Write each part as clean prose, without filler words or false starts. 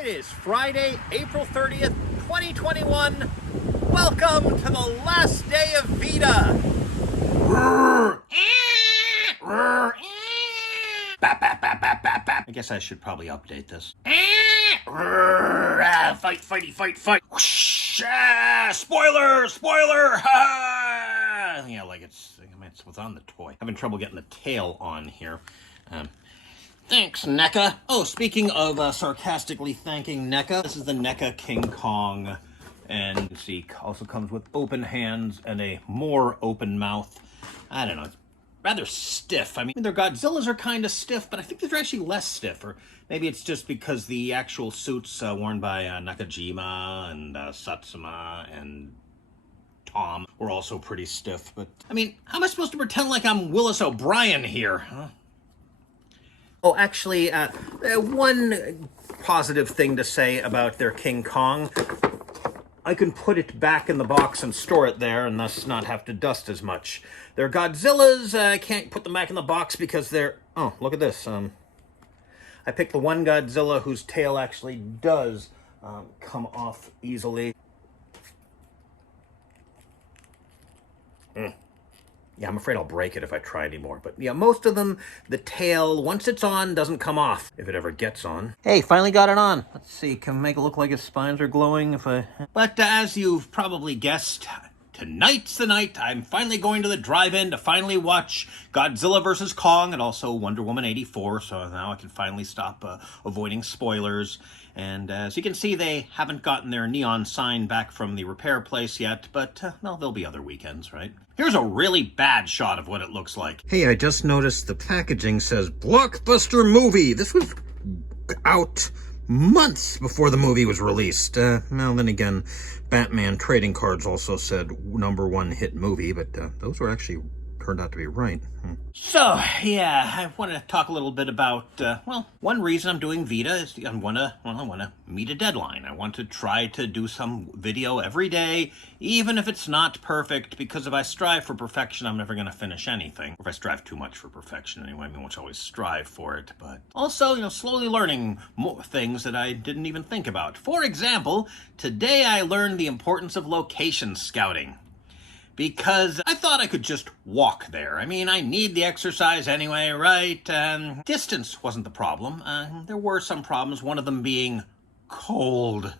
It is Friday, April 30th, 2021. Welcome to the last day of Veda. I guess I should probably update this. Fight, fighty, fight, fight. Spoiler, spoiler. Yeah, like it's what's on the toy. Having trouble getting the tail on here. Thanks, NECA. Oh, speaking of sarcastically thanking NECA, this is the NECA King Kong. And you can see, also comes with open hands and a more open mouth. I don't know, it's rather stiff. I mean, their Godzillas are kind of stiff, but I think they're actually less stiff. Or maybe it's just because the actual suits worn by Nakajima and Satsuma and Tom were also pretty stiff. But, I mean, how am I supposed to pretend like I'm Willis O'Brien here? Huh? Oh, actually, one positive thing to say about their King Kong, I can put it back in the box and store it there and thus not have to dust as much. Their Godzillas, I can't put them back in the box because they're... Oh, look at this. I picked the one Godzilla whose tail actually does come off easily. Yeah, I'm afraid I'll break it if I try anymore. But yeah, most of them, the tail, once it's on, doesn't come off, if it ever gets on. Hey, finally got it on. Let's see, can make it look like his spines are glowing if I... But as you've probably guessed, tonight's the night I'm finally going to the drive-in to finally watch Godzilla vs. Kong and also Wonder Woman 84, so now I can finally stop avoiding spoilers. And as you can see, they haven't gotten their neon sign back from the repair place yet, but, well, there'll be other weekends, right? Here's a really bad shot of what it looks like. Hey, I just noticed the packaging says Blockbuster Movie. This was out months before the movie was released. Well, then again, Batman trading cards also said #1 hit movie, but those were actually turned out to be right. So, yeah, I want to talk a little bit about, well, one reason I'm doing Veda is I want to meet a deadline. I want to try to do some video every day, even if it's not perfect, because if I strive for perfection, I'm never going to finish anything. Or if I strive too much for perfection anyway, I won't always strive for it, but also, slowly learning more things that I didn't even think about. For example, today I learned the importance of location scouting. Because I thought I could just walk there. I mean, I need the exercise anyway, right? Distance wasn't the problem. There were some problems, one of them being cold.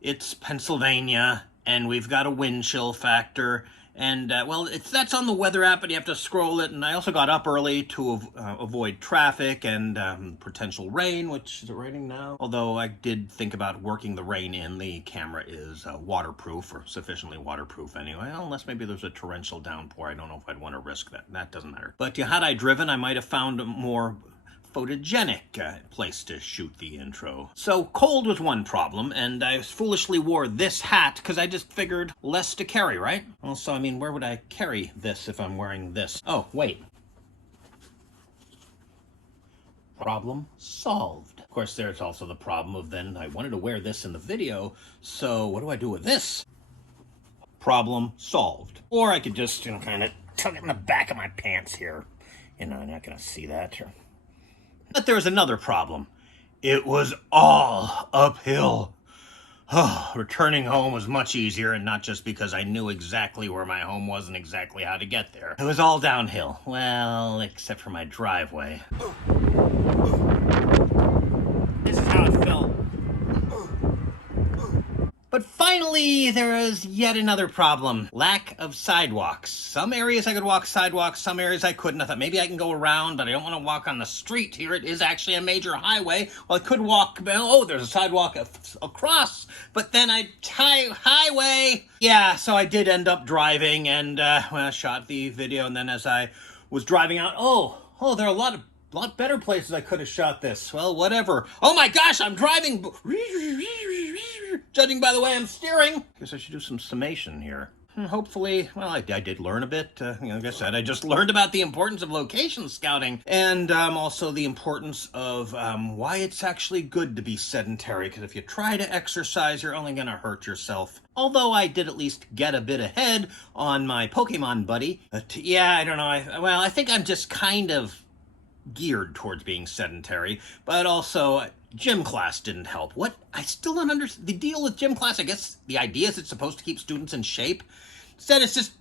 It's Pennsylvania, and we've got a wind chill factor. And, well, that's on the weather app, and you have to scroll it. And I also got up early to avoid traffic and potential rain, which is it raining now? Although I did think about working the rain in. The camera is waterproof, or sufficiently waterproof anyway. Unless maybe there's a torrential downpour. I don't know if I'd want to risk that. That doesn't matter. But had I driven, I might have found a more photogenic place to shoot the intro. So cold was one problem, and I foolishly wore this hat because I just figured less to carry, right? Also, I mean, where would I carry this if I'm wearing this? Oh, wait. Problem solved. Of course, there's also the problem of then I wanted to wear this in the video, so what do I do with this? Problem solved. Or I could just, kind of tuck it in the back of my pants here. You're not gonna see that. But there was another problem. It was all uphill. Oh, returning home was much easier, and not just because I knew exactly where my home was and exactly how to get there. It was all downhill. Well, except for my driveway. This is how it felt. But finally, there is yet another problem. Lack of sidewalks. Some areas I could walk sidewalks, some areas I couldn't. I thought maybe I can go around, but I don't want to walk on the street here. It is actually a major highway. Well, I could walk, oh, there's a sidewalk across, but then highway. Yeah, so I did end up driving and, I shot the video, and then as I was driving out, oh, there are a lot better places I could have shot this. Well, whatever. Oh my gosh, I'm driving. Judging by the way I'm steering. Guess I should do some summation here. Hopefully, well, I did learn a bit. Like I said, I just learned about the importance of location scouting and also the importance of why it's actually good to be sedentary, because if you try to exercise, you're only going to hurt yourself. Although I did at least get a bit ahead on my Pokemon buddy. But yeah, I don't know. I think I'm just kind of geared towards being sedentary, but also Gym class didn't help. What? I still don't understand. The deal with gym class, I guess the idea is it's supposed to keep students in shape. Instead, it's just,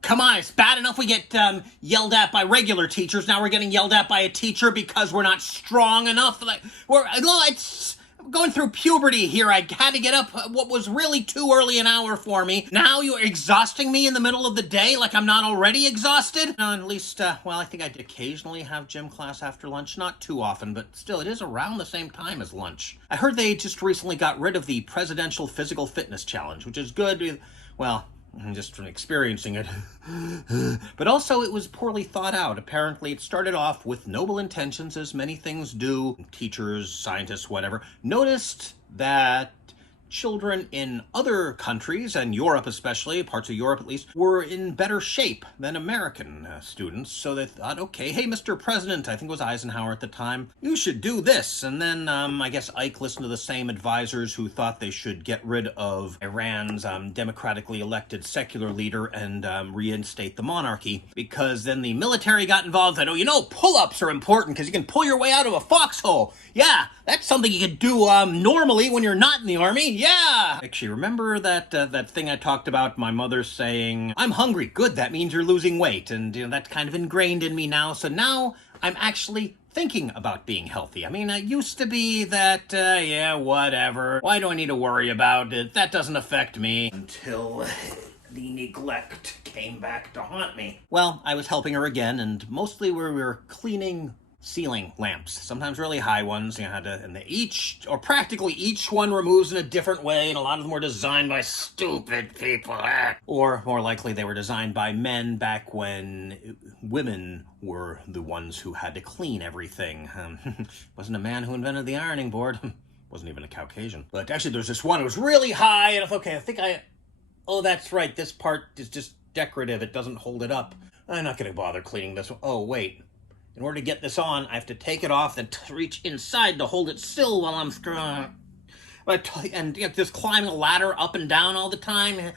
come on, it's bad enough we get yelled at by regular teachers. Now we're getting yelled at by a teacher because we're not strong enough. Like, it's going through puberty here. I had to get up what was really too early an hour for me. Now you're exhausting me in the middle of the day like I'm not already exhausted? No, at least, well, I think I did occasionally have gym class after lunch. Not too often, but still, it is around the same time as lunch. I heard they just recently got rid of the Presidential Physical Fitness Challenge, which is good. Well, just from experiencing it. But also it was poorly thought out. Apparently it started off with noble intentions, as many things do. Teachers, scientists, whatever, noticed that children in other countries, and Europe especially, parts of Europe at least, were in better shape than American students. So they thought, okay, hey, Mr. President, I think it was Eisenhower at the time, you should do this. And then I guess Ike listened to the same advisors who thought they should get rid of Iran's democratically elected secular leader and reinstate the monarchy, because then the military got involved and, oh, you know, pull-ups are important because you can pull your way out of a foxhole. Yeah, that's something you can do normally when you're not in the army. Yeah! Actually, remember that thing I talked about, my mother saying, I'm hungry. Good, that means you're losing weight. And, you know, that's kind of ingrained in me now. So now I'm actually thinking about being healthy. I mean, it used to be that, yeah, whatever. Why do I need to worry about it? That doesn't affect me. Until the neglect came back to haunt me. Well, I was helping her again, and mostly we were cleaning ceiling lamps, sometimes really high ones. You had to, and they each, or practically each one, removes in a different way, and a lot of them were designed by stupid people. Or more likely, they were designed by men back when women were the ones who had to clean everything. Wasn't a man who invented the ironing board. Wasn't even a Caucasian. But actually, there's this one. It was really high, and I thought, okay, oh, that's right. This part is just decorative. It doesn't hold it up. I'm not going to bother cleaning this one. Oh, wait. In order to get this on, I have to take it off and reach inside to hold it still while I'm strong. And you know, just climbing a ladder up and down all the time,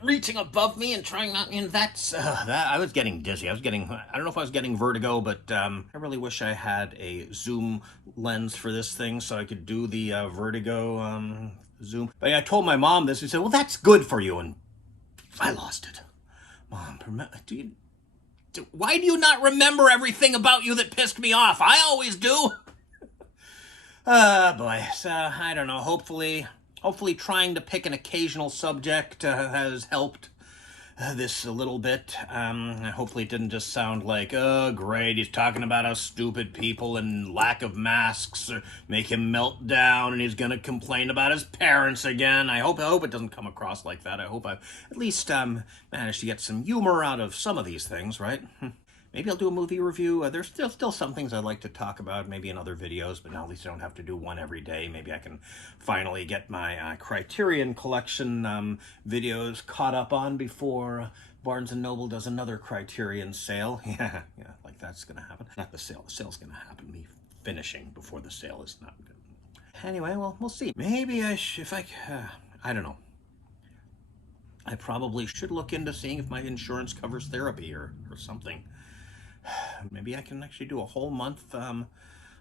reaching above me and trying not. And that's that. I was getting dizzy. I don't know if I was getting vertigo, but I really wish I had a zoom lens for this thing so I could do the vertigo zoom. But I told my mom this. She said, "Well, that's good for you," and I lost it. Mom, why do you not remember everything about you that pissed me off? I always do. Boy. So, I don't know. Hopefully trying to pick an occasional subject has helped this a little bit. Hopefully it didn't just sound like, oh, great, he's talking about how stupid people and lack of masks or make him melt down and he's going to complain about his parents again. I hope it doesn't come across like that. I hope I've at least managed to get some humor out of some of these things, right? Maybe I'll do a movie review. There's still some things I'd like to talk about, maybe in other videos, but now at least I don't have to do one every day. Maybe I can finally get my Criterion Collection videos caught up on before Barnes & Noble does another Criterion sale. Yeah, like that's going to happen. Not the sale. The sale's going to happen. Me finishing before the sale is not good. Anyway, well, we'll see. Maybe I don't know. I probably should look into seeing if my insurance covers therapy or something. Maybe I can actually do a whole month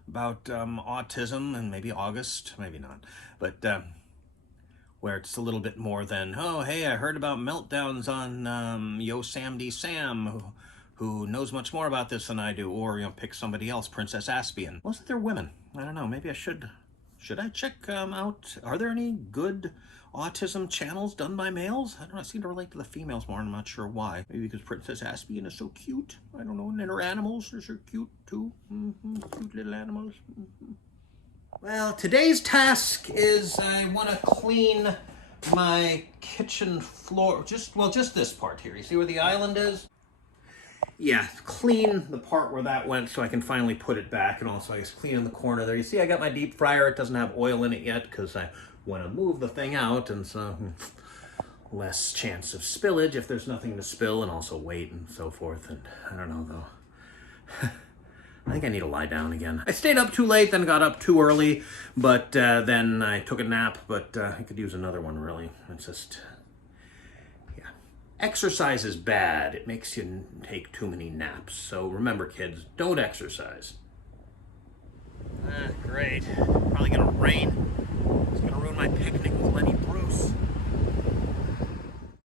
about autism, and maybe August, maybe not, but where it's a little bit more than, oh, hey, I heard about meltdowns on Yo Samdy Sam, who knows much more about this than I do, or, you know, pick somebody else, Princess Aspian. Wasn't there women? I don't know, maybe I should I check out, are there any good autism channels done by males? I don't know, I seem to relate to the females more, and I'm not sure why. Maybe because Princess Aspian is so cute. I don't know, and her animals are so cute too. Cute little animals. Well, today's task is I want to clean my kitchen floor. Just this part here. You see where the island is? Yeah, clean the part where that went so I can finally put it back, and also I guess clean in the corner there. You see I got my deep fryer. It doesn't have oil in it yet because I want to move the thing out, and so less chance of spillage if there's nothing to spill, and also weight and so forth. And I don't know though. I think I need to lie down again. I stayed up too late, then got up too early, but then I took a nap, but I could use another one really. It's just, yeah. Exercise is bad. It makes you take too many naps. So remember, kids, don't exercise. Great. Probably gonna rain.